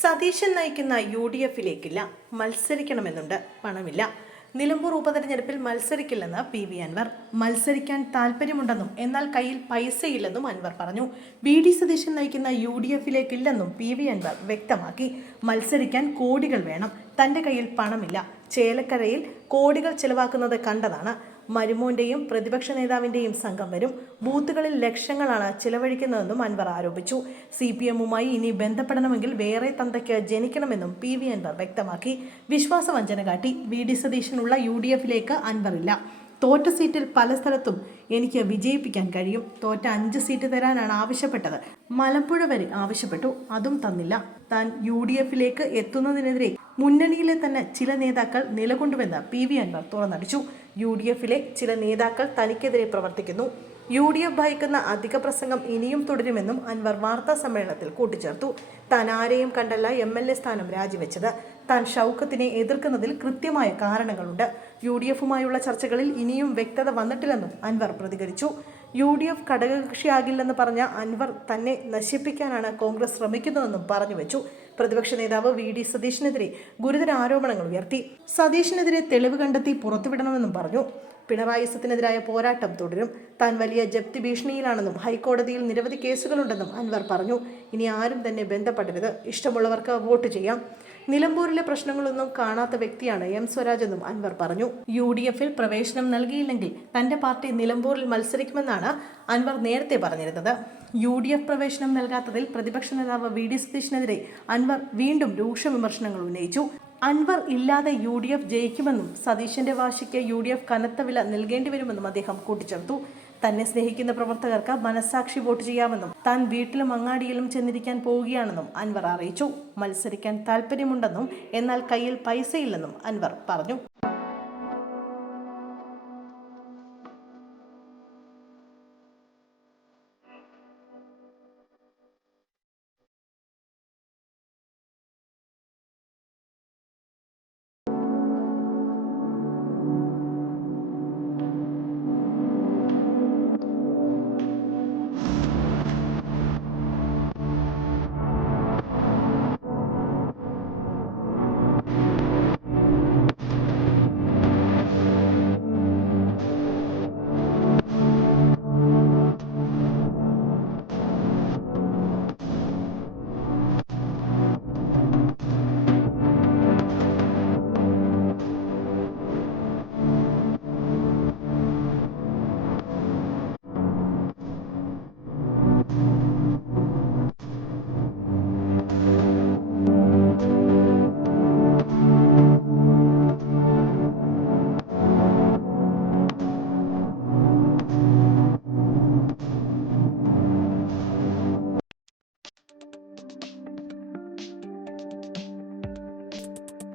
സതീശൻ നയിക്കുന്ന U D എഫിലേക്കില്ല. മത്സരിക്കണമെന്നുണ്ട് പണമില്ല. നിലമ്പൂർ ഉപതെരഞ്ഞെടുപ്പിൽ മത്സരിക്കില്ലെന്ന് പി വി അൻവർ. മത്സരിക്കാൻ താല്പര്യമുണ്ടെന്നും എന്നാൽ കയ്യിൽ പൈസയില്ലെന്നും അൻവർ പറഞ്ഞു. വി ഡി സതീശൻ നയിക്കുന്ന യു ഡി എഫിലേക്കില്ലെന്നും പി വി അൻവർ വ്യക്തമാക്കി. മത്സരിക്കാൻ കോടികൾ വേണം. തന്റെ കയ്യിൽ പണമില്ല. ചേലക്കരയിൽ കോടികൾ ചെലവാക്കുന്നത് കണ്ടതാണ്. മരുമോന്റെയും പ്രതിപക്ഷ നേതാവിന്റെയും സംഘം വരും. ബൂത്തുകളിൽ ലക്ഷങ്ങളാണ് ചിലവഴിക്കുന്നതെന്നും അൻവർ ആരോപിച്ചു. സി പി എമ്മുമായി ഇനി ബന്ധപ്പെടണമെങ്കിൽ വേറെ തന്തയ്ക്ക് ജനിക്കണമെന്നും പി വി അൻവർ വ്യക്തമാക്കി. വിശ്വാസവഞ്ചന കാട്ടി. വി ഡി സതീശനുള്ള യു ഡി എഫിലേക്ക് അൻവറില്ല. തോറ്റ സീറ്റിൽ പല സ്ഥലത്തും എനിക്ക് വിജയിപ്പിക്കാൻ കഴിയും. തോറ്റ അഞ്ച് സീറ്റ് തരാനാണ് ആവശ്യപ്പെട്ടത്. മലമ്പുഴ വരെ ആവശ്യപ്പെട്ടു. അതും തന്നില്ല. താൻ യു ഡി എഫിലേക്ക് എത്തുന്നതിനെതിരെ മുന്നണിയിലെ തന്നെ ചില നേതാക്കൾ നിലകൊണ്ടുവെന്ന് പി വി അൻവർ തുറന്നടിച്ചു. യു ഡി എഫിലെ ചില നേതാക്കൾ തനിക്കെതിരെ പ്രവർത്തിക്കുന്നു. യു ഡി എഫ് ഭയക്കുന്ന അധിക പ്രസംഗം ഇനിയും തുടരുമെന്നും അൻവർ വാർത്താ സമ്മേളനത്തിൽ കൂട്ടിച്ചേർത്തു. താൻ ആരെയും കണ്ടല്ല എം എൽ എ സ്ഥാനം രാജിവെച്ചത്. താൻ ഷൗക്കത്തിനെ എതിർക്കുന്നതിൽ കൃത്യമായ കാരണങ്ങളുണ്ട്. യു ഡി എഫുമായുള്ള ചർച്ചകളിൽ ഇനിയും വ്യക്തത വന്നിട്ടില്ലെന്നും അൻവർ പ്രതികരിച്ചു. യു ഡി എഫ് ഘടകകക്ഷിയാകില്ലെന്ന് പറഞ്ഞ അൻവർ തന്നെ നശിപ്പിക്കാനാണ് കോൺഗ്രസ് ശ്രമിക്കുന്നതെന്നും പറഞ്ഞു വെച്ചു. പ്രതിപക്ഷ നേതാവ് വി ഡി സതീഷിനെതിരെ ഗുരുതര ആരോപണങ്ങൾ ഉയർത്തി. സതീഷിനെതിരെ തെളിവ് കണ്ടെത്തി പുറത്തുവിടണമെന്നും പറഞ്ഞു. പിണറായി സത്തിനെതിരായ പോരാട്ടം തുടരും. താൻ വലിയ ജപ്തി ഭീഷണിയിലാണെന്നും ഹൈക്കോടതിയിൽ നിരവധി കേസുകളുണ്ടെന്നും അൻവർ പറഞ്ഞു. ഇനി ആരും തന്നെ ബന്ധപ്പെടരുത്. ഇഷ്ടമുള്ളവർക്ക് വോട്ട് ചെയ്യാം. നിലമ്പൂരിലെ പ്രശ്നങ്ങളൊന്നും കാണാത്ത വ്യക്തിയാണ് എം സ്വരാജ് എന്നും അൻവർ പറഞ്ഞു. യു ഡി എഫിൽ പ്രവേശനം നൽകിയില്ലെങ്കിൽ തന്റെ പാർട്ടി നിലമ്പൂരിൽ മത്സരിക്കുമെന്നാണ് അൻവർ നേരത്തെ പറഞ്ഞിരുന്നത്. യു ഡി എഫ് പ്രവേശനം നൽകാത്തതിൽ പ്രതിപക്ഷ നേതാവ് വി ഡി സതീഷിനെതിരെ അൻവർ വീണ്ടും രൂക്ഷ വിമർശനങ്ങൾ ഉന്നയിച്ചു. അൻവർ ഇല്ലാതെ യു ഡി എഫ് ജയിക്കുമെന്നും സതീശന്റെ വാശിക്ക് യു ഡി എഫ് കനത്ത വില നൽകേണ്ടി വരുമെന്നും അദ്ദേഹം കൂട്ടിച്ചേർത്തു. തന്നെ സ്നേഹിക്കുന്ന പ്രവർത്തകർക്ക് മനസാക്ഷി വോട്ട് ചെയ്യാമെന്നും താൻ വീട്ടിലും അങ്ങാടിയിലും ചെന്നിരിക്കാൻ പോവുകയാണെന്നും അൻവർ അറിയിച്ചു. മത്സരിക്കാൻ താല്പര്യമുണ്ടെന്നും എന്നാൽ കയ്യിൽ പൈസയില്ലെന്നും അൻവർ പറഞ്ഞു.